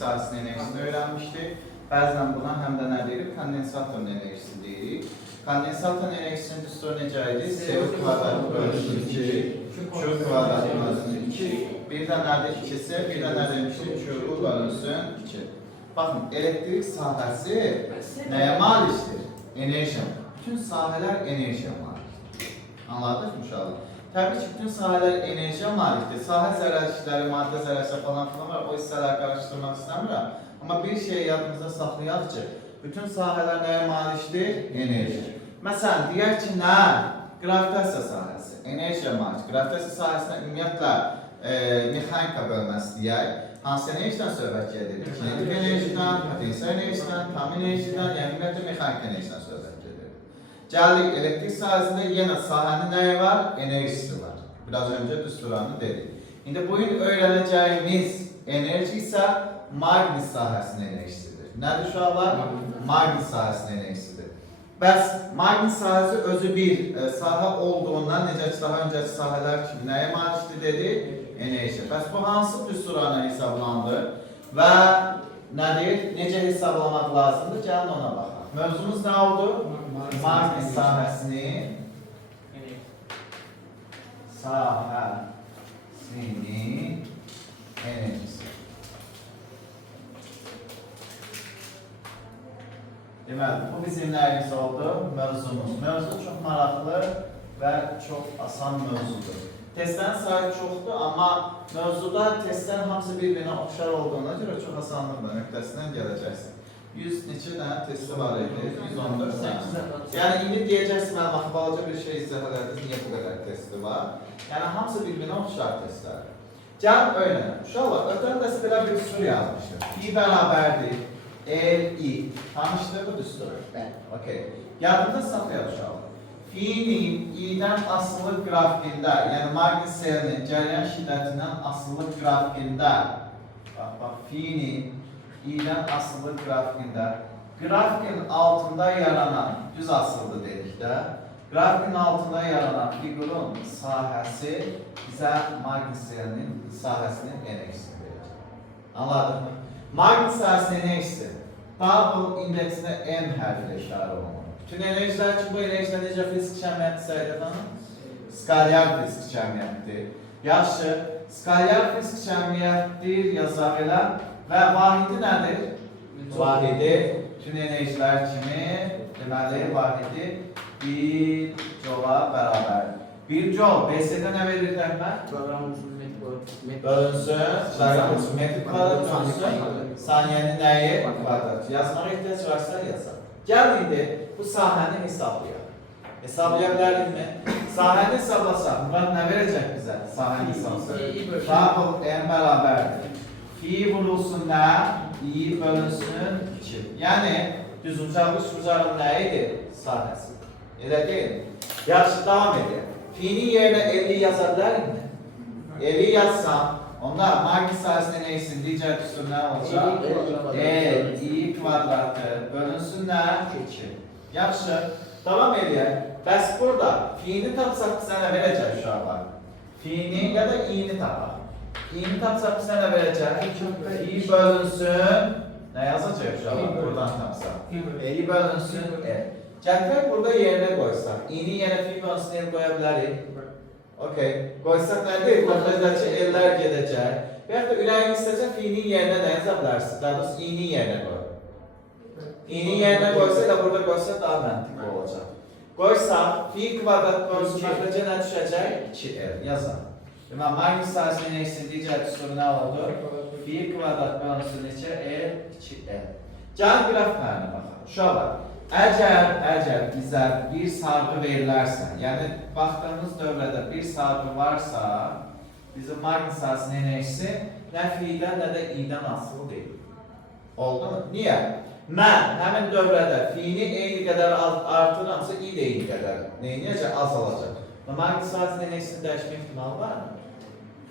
sahəsinin enerjisini öyrənmişdik. Bəzən buna həm də nə deyirik? Kondensatorun enerjisi deyirik. Kondensatorun enerjisinin düsturu necə idi? C kvadrat bölünsün 2, Q kvadrat bölünsün 2, bir də nədir 2'si, bir də nə demişdik? Q bölünsün 2. Baxın, elektrik sahəsi nəyə malikdir? Enerjiya. Bütün sahələr enerjiya malikdir. Anladınız mı uşaqlar? Təbii ki, bütün sahələr enerjiya malikdir. Sahə zərərçiləri, maddə zərərçiləri falan var. O hissələri qarışdırmaq istəmirəm. Amma bir şeyi yadımızda saxlayaq ki, bütün sahələr nəyə malikdir? Enerji. Məsələn, deyək ki, nə? Qravitasiya sahəsi, enerjiya malik. Qravitasiya sahəsində ümumiyyətlə mexanika bölməsi deyək. Hansı enerjidən söhbət gedir? Kinetik enerjidən, potensial enerjidən, tam enerjidən, yəni ümumiyyətlə mexanika enerjidən söhbət gedir. Gəldik, elektrik sahəsində yenə sahənin nəyi var? Enerjisi var. Biraz öncə düsturlarını dedik. İndi bugün öyrənəcəyimiz enerji isə maqnit sahəsinin enerjisidir. Nədir uşaqlar? Maqnit sahəsinin enerjisidir. Bəs maqnit sahəsi özü bir sahə olduğundan, necə ki, daha öncəki sahələr kimi nəyə malikdir dedik? Enerji. Bəs bu hansı düsturlarla hesablandı və nədir? Necə hesablamaq lazımdır? Gəlin ona baxaq. Mövzumuz nə oldu? Maqnit sahəsinin enerjisi. Deməli, bu bizim nəyimiz oldu? Mövzumuz. Mövzu çox maraqlı və çox asan mövzudur. Testlərin sayı çoxdur, amma mövzuda testlərin hamısı bir-birinə oxşar olduğuna görə çox asanlıqla nöqtəsindən gələcəksin. 100 neçə dənə testi var idi? 114 dənə. Yəni, indi deyəcəksin, mənim axı balaca bir şey izah edərdiniz, niyə bu qədər testi var? Yəni, hamısı bir-birinə oxşar testlər. Gəlin, öyrənək. Uşaqlar, ötən dəsə belə bir düstur yazmışdır. I bərabərdir. L-I. Tanışdır bu düstur? Bəli. Okay. Yadında saxlayaq uşaqlar. Fiilin i'dən asılılıq qrafikində, yəni maqnit selinin cəryan şiddətindən asılılıq qrafikində, bax, fiilin i'dən asılılıq qrafikində, grafikin altında yaranan, düz asıldı dedikdə, grafikin altında yaranan fiqurun sahəsi bizə maqnit selinin sahəsinin enerjisini verir. Anladın mı? Maqnit sahəsinin enerjisi double indeksində M hərflə işarə olunur. Bütün enerjilər ki, bu enerjilər necə fizik cəmiyyəti sayılır? Skalyar fizik cəmiyyətdir. Yaxşı, skalyar fizik cəmiyyətdir, yazaq elə və vahidi nədir? Vahidi bütün enerjilər kimi, deməli, vahidi 1 joula bərabərdir. 1 joule, BC-də nə verir Rəhmət? Bölünsün, metr kvadrat bölünsün, saniyənin nəyi? Kvadrat. Yazmağa ehtiyac varsa yazaq. Gəl indi bu sahəni hesablayaq. Hesablaya bilərikmi? Sahəni hesablasaq, Murad nə verəcək bizə? Sahəni hesablasaq. Double M bərabərdir. Fi vurulsun nə? I bölünsün 2. Yəni, düzbucaqlı üçbucağın nəyidir? Sahəsi. Elə deyil. Yaxşı, davam edək. Fi'nin yerinə 50 yaza bilərikmi? 50 yazsam, onda maqnit sahəsinin enerjisinin digər düsturu nə olacaq? I kvadratı bölünsün nə? 2. Yaxşı, davam edək. Bəs burada fi'ni tapsaq bizə nə verəcək uşaqlar? Fi'ni ya da i'ni tapaq. İ'ni tapsaq bizə nə verəcək? I bölünsün, nə yazacaq uşaqlar? Buradan tapsaq. I bölünsün E. Gətirək burada yerinə qoysaq. İ'ni yenə fi bölünsün el qoya bilərik. Okey. Qoysaq nədir? Qorxacaqçı ellər gedəcək. Və yaxud da ürəyin istəyəcək fi'nin yerinə nə yaza bilərsin? Daha doğrusu i'nin yerinə qoy. İ'nin yerinə qoysa da burada qoysa daha məntiqli olacaq. Qoysaq, fi kvadrat bölünsün məxrəcə nə düşəcək? 2L. Yazaq. Deməli, maqnit sahəsinin enerjisi digər düsturu nə oldu? Fi kvadrat bölünsün neçə? L, 2L. Gəlin qrafiklərinə baxaq. Uşaqlar. Əgər bizə bir sarğı verilərsə, yəni baxdığımız dövrədə bir sarğı varsa, bizim maqnit sahəsinin enerjisi nə fi'dən, nə də i'dən asılı deyil. Oldu mu? Niyə? Mən həmin dövrədə fi'ni eyni qədər artırıramsa, i də eyni qədər neyəcək? Azalacaq. Maqnit sahəsinin enerjisini dəyişmə ihtimalı var mı?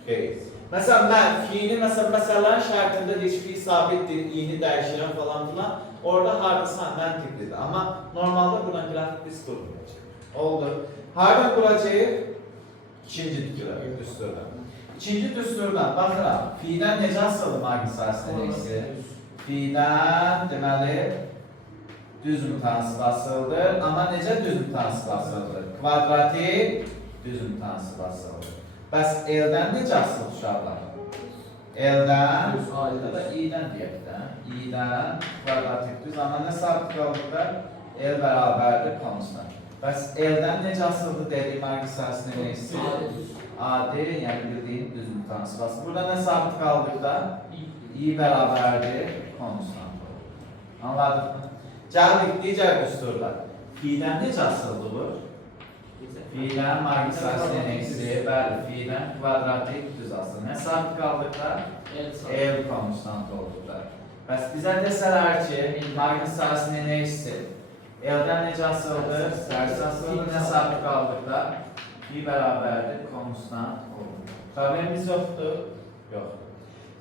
Xeyr. Məsələn, mən fi'ni məsələlərin şərtində deyir, fi sabitdir, i'ni dəyişirəm falan filan. Orada hardasa məntiqlidir. Amma normalda buradan qrafik biz qurmayacaq. Oldu. Hardan quracaq? İkinci düsturdan. İkinci düsturdan baxıram. Fi'dən necə asıldı Magnus Arsenalisi? Fi'dən deməli düz mütənsib asıldır. Amma necə düz mütənsib asıldır? Kvadratik düz mütənsib asıldır. Bəs L'dən necə asıldı uşaqlar? L'dən ya da İ'dən deyək də. İ'dən kvadratik düz. Amma nə sabit qaldıqda? L bərabərdir konstant. Bəs L'dən necə asıldı dediyim Magnus Arsenalisi? Adi, yəni bildiğin düz mütənsib asıldı. Burada nə sabit qaldıqda? I bərabərdir konstant. Anladıq mı? Gəldik digər düsturlar. Fi'dən necə asıldı bu? Fi'dən Magnus Arsenalisi, bəli, Fi'dən kvadratik düz asıldı. Nə sabit qaldıqda? L konstant olduqda. Bəs bizə desələr ki, Magnus Arsenalisi L'dən necə asıldı? Tərs asıldı. Nə sabit qaldıqda? Fi bərabərdir konstant oldu. Problemimiz yoxdur? Yoxdur.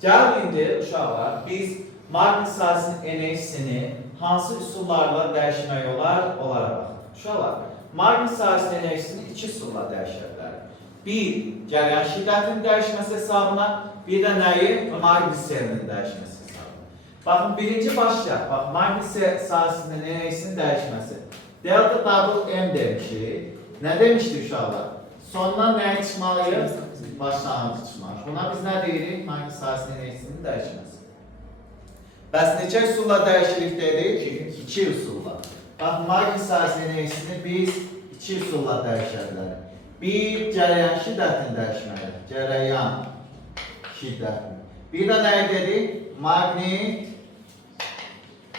Gəlin indi uşaqlar, biz Magnus Arsenalisi hansı üsullarla dəyişmək olar? Onlara baxın. Uşaqlar, Magnus Arsenalisi iki üsulla dəyişə bilər. Bir, cəryan şiddətinin dəyişməsi hesabına, bir də nəyi? Magnus serinin dəyişməsi hesabına. Baxın, birinci başlayaq. Bax, Magnus Arsenalisinin dəyişməsi. Delta double M demişik. Nə demişdik uşaqlar? Sondan nəyi çıxmalıyıq? Başlanğıc çıxmaq. Buna biz nə deyirik? Magnus Arsenalisinin dəyişməsi. Bəs neçə üsulla dəyişirik dedik? İki üsulla. Bax, Magnus Arsenalisini biz iki üsulla dəyişə bilərik. Bir, cəryan şiddətini dəyişməlidir. Cəryan şiddətini. Bir də nəyi dedik? Magnit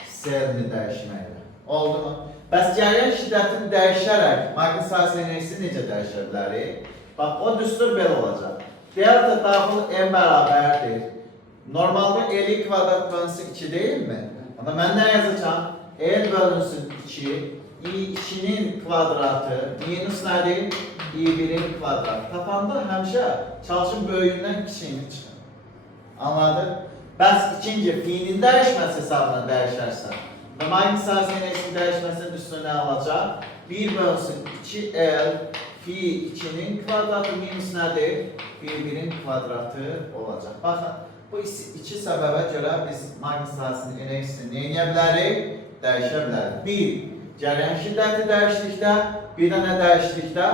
selini dəyişməlidir. Oldu mu? Bəs cəryan şiddətini dəyişərək Magnus Arsenalisini necə dəyişə bilərik? Bax, o düstur belə olacaq. Delta double M bərabərdir. Normalde L kvadrat bölünsün 2 değil mi? Ama ben ne yazacağım? L bölünsün 2, I2'nin kvadratı minus nedir? I1'in kvadratı. Tapanda həmişə çalışın böyüyündən kiçiyini çıxın. Anladın? Bəs ikinci, fi'nin dəyişməsi hesabına dəyişərsən. Və Magnus Arsenalisinin dəyişməsinin üstünə nə olacaq? 1 bölünsün 2L, fi 2'nin kvadratı minus nedir? I1'in kvadratı olacaq. Baxın. Bu iki səbəbə görə biz Magnus Arsenalisini nə edə bilərik? Dəyişə bilərik. Bir, cəryan şiddəti dəyişdikdə, bir də nə dəyişdikdə?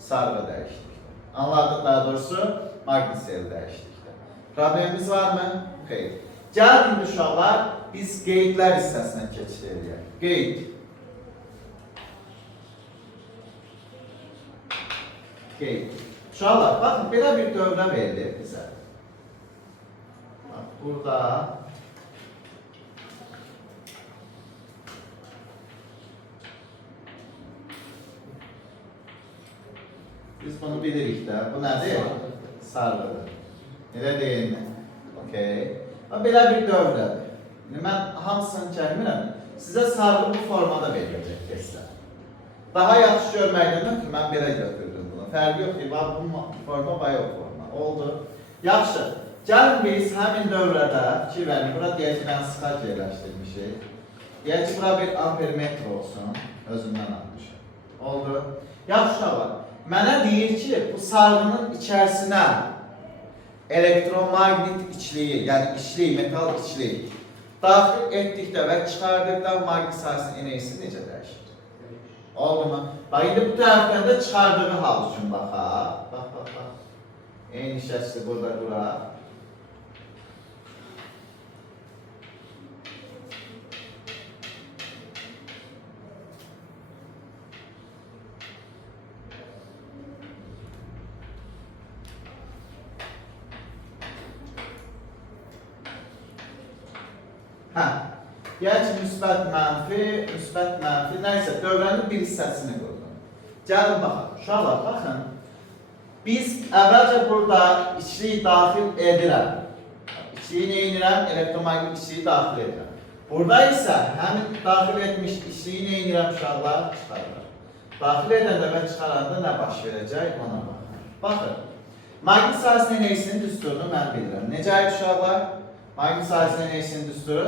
Sarğı dəyişdikdə. Anladıq daha doğrusu Magnus seli dəyişdikdə. Problemimiz var mı? Xeyr. Gəlin indi uşaqlar, biz qeydlər hissəsinə keçid edək. Qeyd. Qeyd. Uşaqlar, baxın, belə bir dövrə verilir bizə. Burada biz bunu bilirik də. Bu nədir? Sarıdır. Elə deyil mi? Okey. Belə bir dövrədir. Mən hamısını çəkmirəm. Sizə sarğı bu formada veriləcək testlər. Daha yaxşı görməkdən ötürü mən belə götürdüm bunu. Fərqi yox ki, bu forma və yox forma. Oldu. Yaxşı. Gəlin biz həmin dövrədə fikir verin, bura deyək ki, mən skak yerləşdirmişik. Deyək ki, bura bir ampermetr olsun, özümdən almışım. Oldu. Yaxşı uşaqlar, mənə deyir ki, bu sarğının içərisinə elektromagnet içliyi, yəni içliyi, metal içliyi daxil etdikdə və çıxardıqda Magnus Arsenalisi necə dəyişir? Oldu mu? Bax, indi bu tərəfdən də çıxardığı hal üçün baxaq. Bax. Eyni şəkli burada duraq. Yəni ki, müsbət, mənfi, nəysə, dövrənin bir hissəsini qurdum. Gəlin baxın, uşaqlar, baxın. Biz əvvəlcə burada içliyi daxil edirəm. İçliyi nə edirəm? Elektromagnet içliyi daxil edirəm. Burada isə həmin daxil etmiş içliyi nə edirəm uşaqlar? Çıxarırım. Daxil edəndə və çıxaranda nə baş verəcək? Ona baxın. Baxın, Magnus Arsenalisinin düsturunu mən bilirəm. Necə uşaqlar? Magnus Arsenalisinin düsturu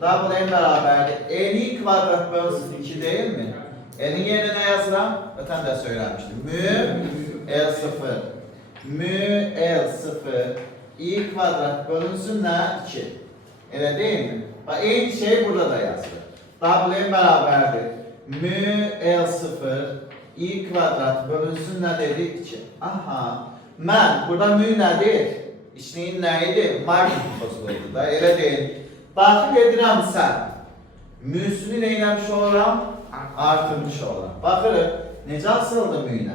double M bərabərdir. L kvadrat bölünsün 2 değil mi? L'in yerine nə yazıram? Ötən də söyləmişdim. Mü L0 Mü L0 i kvadrat bölünsün ne? 2. Öyle değil mi? Bak aynı şey burada da yazılır. W'ye beraberdir. Mü L0 i kvadrat bölünsün ne dedi? 2. Aha. Ben burada mü nedir? İşleyin neydi? Magnitofozluğuydu da. Öyle değil. Daxil edirəm sən. Müsünü neyləmiş olaram? Artırmış olaram. Baxırıq. Necə asıldı müylə?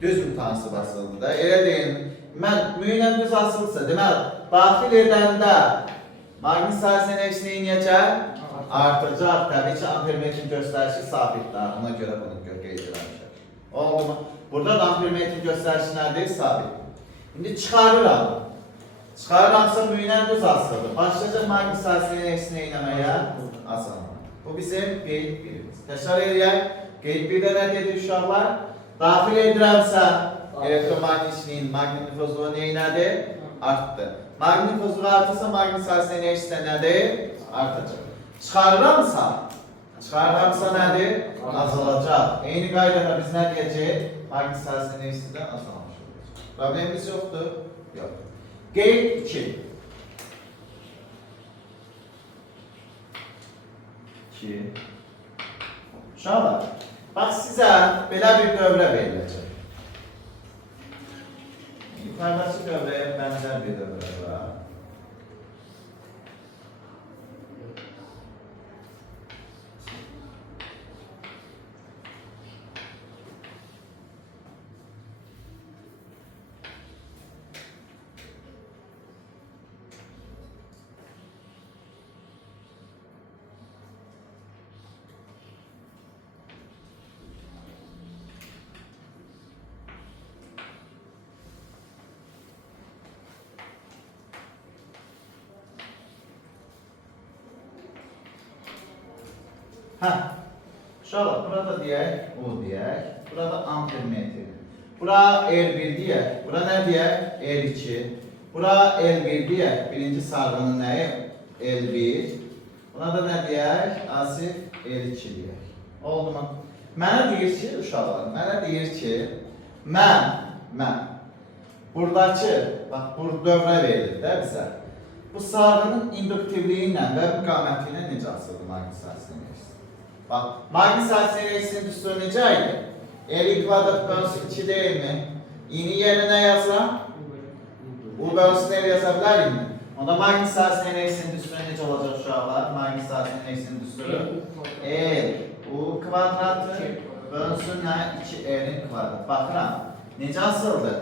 Düz mütansı basıldı da. Elə deyil. Mən müylə düz asılsa, deməli, daxil edəndə maqnit sahəsinin eksi neynəyəcək? Artacaq. Təbii ki, ampermetrin göstərişi sabitdir. Ona görə bunu qeyd edilmişəm. Oldu mu? Burada da ampermetrin göstərişi nədir? Sabit. İndi çıxarıram. Çıxarıramsa müylə düz asıldı. Başlayacaq maqnit sahəsinin eksi neynəməyə? Asılma. Bu bizim qeyd birimiz. Təkrar edək. Qeyd birdə nə dedik uşaqlar? Daxil edirəmsə elektromagnitçiliyin magnitofozluğu neynədir? Artdı. Magnitofozluğu artırsa maqnit sahəsinin eksi nədir? Artacaq. Çıxarıramsa nədir? Azalacaq. Eyni qaydada biz nə deyəcək? Maqnit sahəsinin eksidən azalmış olacaq. Problemimiz yoxdur? Yox. Qeyd 2. 2. Uşaqlar, bax sizə belə bir dövrə veriləcək. Yukarıdakı dövrəyə bənzər bir dövrə var. Uşaqlar, burada deyək, o deyək, burada ampermetr. Bura L1 deyək, bura nə deyək? L2. Bura L1 deyək, birinci sarğının nəyi? L1. Buna da nə deyək? Asif L2 deyək. Oldu mu? Mənə deyir ki, uşaqlar, mənə deyir ki, mən buradakı, bax, bu dövrə verilir də bizə. Bu sarğının induktivliyi ilə və müqaməti ilə necə asıldı maqnit sahəsinin eksi? Bax, maqnit sahəsinin eksinin düsturu necə idi? L kvadrat bölünsün 2 deyil mi? İ'nin yerinə yazsam, U bölünsün L yaza bilərik mi? Onda maqnit sahəsinin eksinin düsturu necə olacaq uşaqlar? Maqnit sahəsinin eksinin düsturu L U kvadratı bölünsün 2L'in kvadratı. Baxıram, necə asıldı?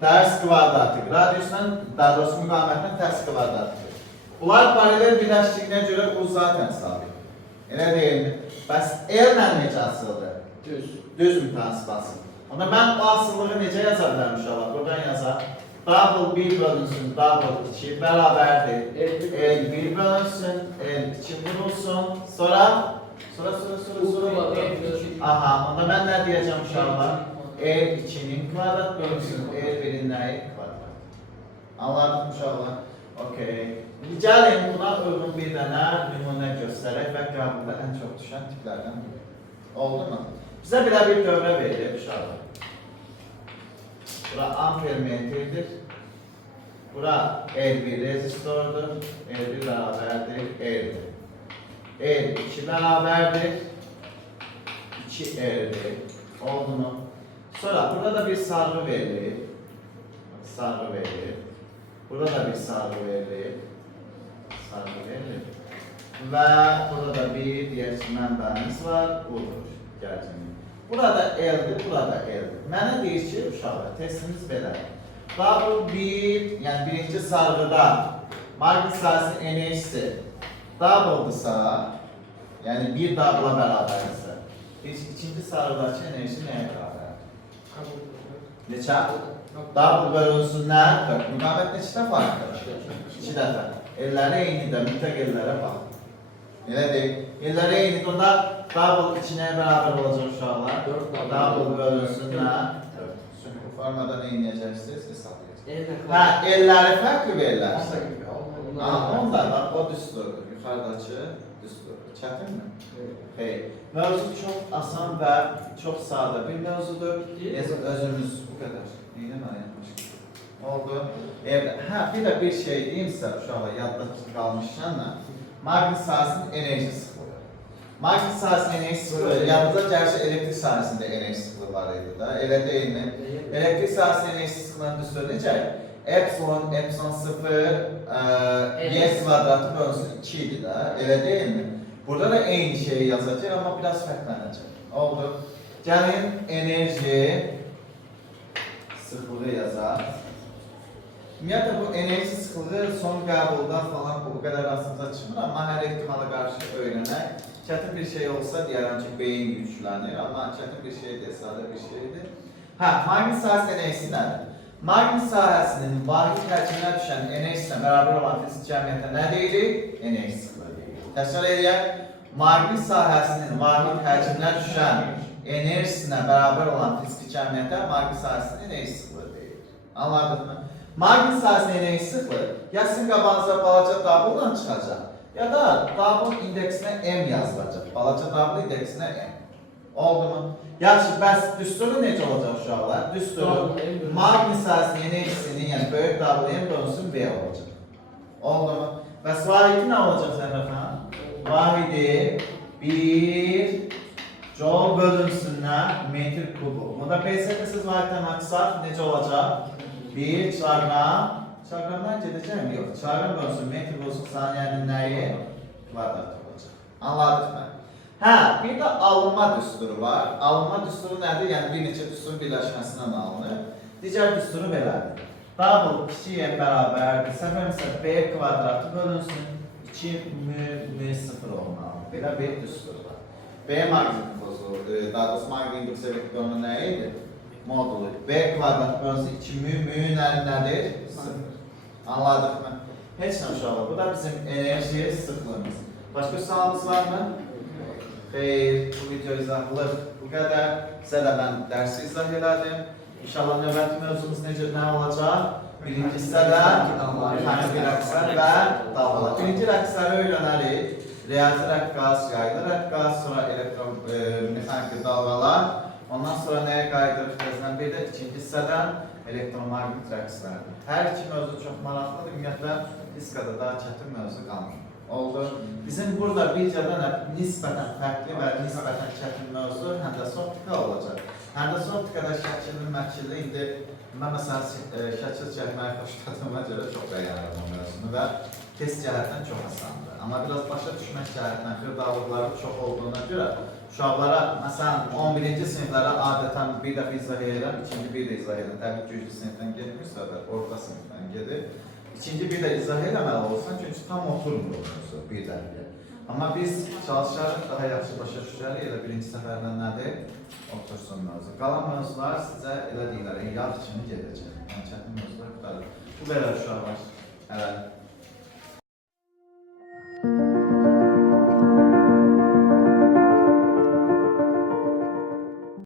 Tərs kvadratı, radiusdan, daha doğrusu müqamətin tərs kvadratı. Bunlar paralel birləşdiyinə görə U zaten sabit. Elə deyil mi? Bəs L-lə necə asıldı? Düz mütənsib asıldı. Onda mən o asıllığı necə yaza bilərəm uşaqlar? Buradan yazaq. Double 1 bölünsün, double 2 bərabərdir. L1 bölünsün, L2 vurulsun. Sonra. Aha, onda mən nə deyəcəm uşaqlar? L2'nin kvadrat bölünsün, L1'in nəyi? Kvadrat. Anladın uşaqlar? Okey. Gəlin buna uyğun bir dənə nümunə göstərək və qəbulda ən çox düşən tiplərdən biri. Oldu mu? Bizə belə bir dövrə verilir uşaqlar. Bura ampermetrdir. Bura L1 rezistordur. L1 bərabərdir, L'dir. L2 bərabərdir, 2L'dir. Oldu mu? Sonra burada da bir sarğı verilir. Sarğı verilir. Burada da bir sarğı verilir. Sarğı verilir. Ve burada da bir diğer mənbəmiz var. Udur. Gəlcəmi. Burada L'dir, burada L'dir. Mənə deyir ki, uşaqlar, testimiz belə. Double 1, yəni birinci sarğıda maqnit sahəsinin enerjisi double'dırsa, yəni bir double'a bərabərdirsə, ikinci sarğıdakı enerji nəyə bərabər? Neçə? Double bölünsün nə? Müqamət neçə dəfə farklıdır? 2 dəfə. Elləri eynidir, mütləq ellərə bax. Elə deyil. Elləri eynidir, onda double 2 nəyə bərabər olacaq uşaqlar? Double bölünsün nə? 4. Bu formada nə inəyəcəksiniz? Hesablayacaqsınız. Hə, elləri fərqli verirlər. Onlar bax, o düzdür. düsturu, yuxarıdakı düsturu. Çətinmi? Xeyr. Mövzu çox asan və çox sadə bir mövzudur. Özümüz bu qədər. Neyləməliyəm başqa? Oldu. Hə, bir şey deyim sizə uşaqlar, yadda qalmışkən da. Maqnit sahəsinin enerji sıxlığı. Maqnit sahəsinin enerji sıxlığı, yadınıza gəlsə elektrik sahəsində enerji sıxlığı var idi da, elə deyilmi? Elektrik sahəsinin enerji sıxlığını düsturu necə? Epsilon 0, y kvadratı bölünsün 2 idi da, elə deyilmi? Burada da eyni şeyi yazacaq, amma biraz fərqlənəcək. Oldu. Gəlin enerji sıxlığı yazar. Ümumiyyətlə bu enerji sıxlığı son qəbulda falan bu qədər rasımıza çıxmır, amma hər ehtimala qarşı öyrənək. Çətin bir şey olsa deyərəm ki, beyin güclənir, amma çətin bir şey deyil, sadə bir şeydir. Hə, maqnit sahəsinin enerjisi nədir? Maqnit sahəsinin vahid həcminə düşən enerjisinə bərabər olan fizik cəmiyyətə nə deyilir? Enerji sıxlığı deyilir. Təsvir edək, maqnit sahəsinin vahid həcminə düşən enerjisinə bərabər olan fizik cəmiyyətə maqnit sahəsinin enerji sıxlığı deyilir. Anladınız mı? Maqnit sahəsinin enerji sıxlığı ya sizin qabağınıza balaca dabulla çıxacaq, ya da dabul indeksinə M yazılacaq. Balaca dabul indeksinə M. Oldu mu? Yaxşı, bəs düsturu necə olacaq uşaqlar? Düsturu maqnit sahəsinin enerjisinin, yəni böyük dabul M bölünsün B olacaq. Oldu mu? Bəs vahidi nə olacaq Zəhrəfən? Vahidi 1 joule bölünsünlər metr kubu. Bunda PSK-siz vahiddən açsaq necə olacaq? 1 kiloqramdan gedəcəm? Yox, kiloqram bölünsün metr bölünsün saniyənin nəyi? Kvadrat olacaq. Anladıq mı? Hə, bir də alınma düsturu var. Alınma düsturu nədir? Yəni bir neçə düsturun birləşməsindən alınır. Digər düsturu belədir. Double kiçik M bərabərdir. Səfər isə B kvadratı bölünsün 2 mü 0 olmalıdır. Belə bir düstur var. B maqnit pozu, daha doğrusu maqnit indeks elektronun nə idi? Modulu. B kvadrat bölünsün 2 mü nədir? 0. Anladıq mı? Heç nə uşaqlar. Bu da bizim enerji sıxlığımız. Başqa sualınız var mı? Xeyr, bu video izahlı bu qədər. Sizə də mən dərsi izah elədim. İnşallah növbəti mövzumuz nə olacaq? Birinci hissədə mexaniki rəqslər və dalğalar. Birinci rəqsləri öyrənərik. Riyazi rəqqas, yaylı rəqqas, sonra mexaniki dalğalar. Ondan sonra nəyə qayıdırıq? Bir də ikinci hissədən elektromaqnit rəqslərdir. Hər iki mövzu çox maraqlıdır. Ümumiyyətlə, fiskada daha çətin mövzu qalmır. Oldu. Bizim burada bircədən nisbətən fərqli və nisbətən çətin mövzu həndəsə optika olacaq. Həndəsə optikada şəkilli, məkilli indi mən məsələn şəkil çəkməyi xoşladığıma görə çox bəyənirəm o mövzunu və test cəhətdən çox asandır. Amma biraz başa düşmək cəhətdən xırdalıqları çox olduğuna görə uşaqlara, məsələn 11-ci siniflərə adətən bir dəfə izah edirəm, ikinci bir də izah edirəm. Təbii ki, güclü sinifdən getmirsə də orta sinifdən gedir. İkinci bir də izah eləməli olsan, çünki tam oturmur o mövzu bir dəfə. Amma biz çalışarıq, daha yaxşı başa düşərik, elə birinci səfərlə nədir? Otursun mövzu. Qalan mövzular sizə elə deyirlər, yağ kimi gedəcək. Yəni çətin mövzular qutarır. Bu belə uşaqlar. Hələ.